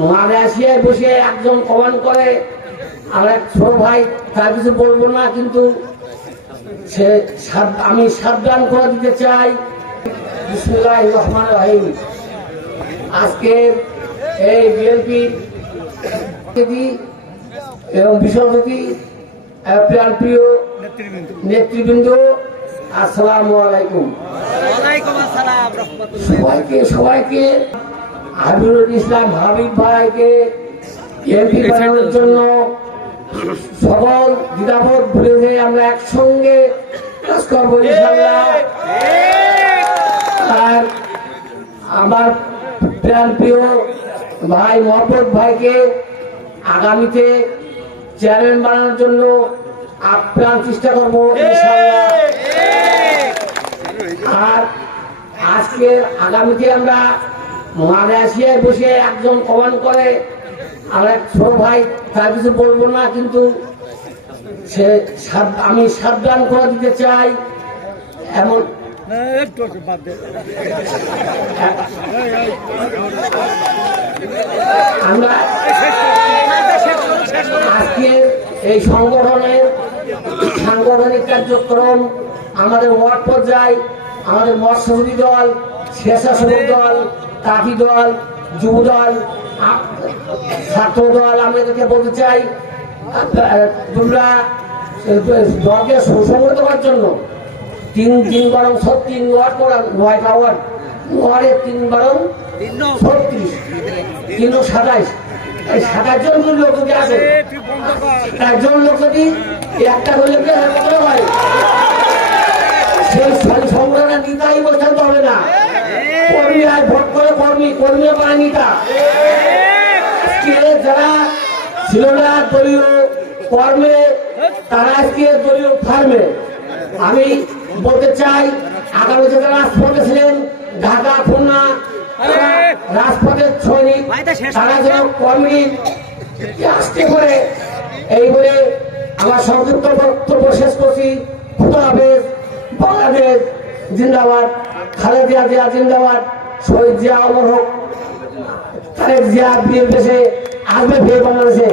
মালয়েশিয়ায় বসে একজন কমান করে আর এক ছোট ভাই তার কিছু বলব না কিন্তু সে আমি সাবধান করে দিতে চাই। বিসমুল্লাহ রহমান রহিম। আজকে এই বিএনপি এবং বিশ্বপতি প্রাণ প্রিয় নেতৃবৃন্দ আসসালামু আলাইকুম। সবাইকে সবাইকে হাবিবুল ইসলাম হাবিব ভাইকে এমপি বানানোর জন্য সকল দ্বিধাবোধ ভুলে যেয়ে আমরা একসঙ্গে কাজ করব আর আমার প্রাণ প্রিয় ভাই মোহাম্মদ ভাইকে আগামীতে চেয়ারম্যান বানানোর জন্য আপ্রাণ চেষ্টা করব আর আজকে আগামীতে আমরা মালয়েশিয়ায় বসে একজন কমান করে, আর এক ছোট ভাই তার কিছু বলব না, কিন্তু সে আমি সাবধান করে দিতে চাই। এমন আমরা আজকে এই সংগঠনের সাংগঠনিক কার্যক্রম আমাদের ওয়ার্ড পর্যায়ে আমাদের মৎস্যজীবী দল, স্বেচ্ছাসেবক দল কাঠি দল, যুব দল ছাত্র দল আমরা এদেরকে বলতে চাই তোমরা দলকে সুসংগত করার জন্য তিন তিন বারং ছত্রিশ ওয়ার্ড করা নয়টা ওয়ার্ড ওয়ার্ডে তিন বারং ছত্রিশ, তিনশো সাতাইশ। এই সাতাশ জন লোক যদি আছে একজন লোক যদি একটা কত হয় সেই কর্মী কর্মী পায় যারা ছিল না দলীয় কর্মে, তারা আজকে দলীয় ফার্মে। আমি বলতে চাই, আগামী যারা রাজপথে ছিলেন, ঢাকা, খুলনা রাজপথের সৈনিক, তারা যেন কর্মী। আসতে করে এই বলে আমার সংযুক্ত বক্তব্য শেষ করছি। খুদা হাফেজ, বাংলাদেশ, জিন্দাবাদ। খালেদিয়া জিয়া, জিন্দাবাদ। শহীদ জিয়া অমর হোক তারেক জিয়া দেশে আসবে ফের বাংলাদেশে।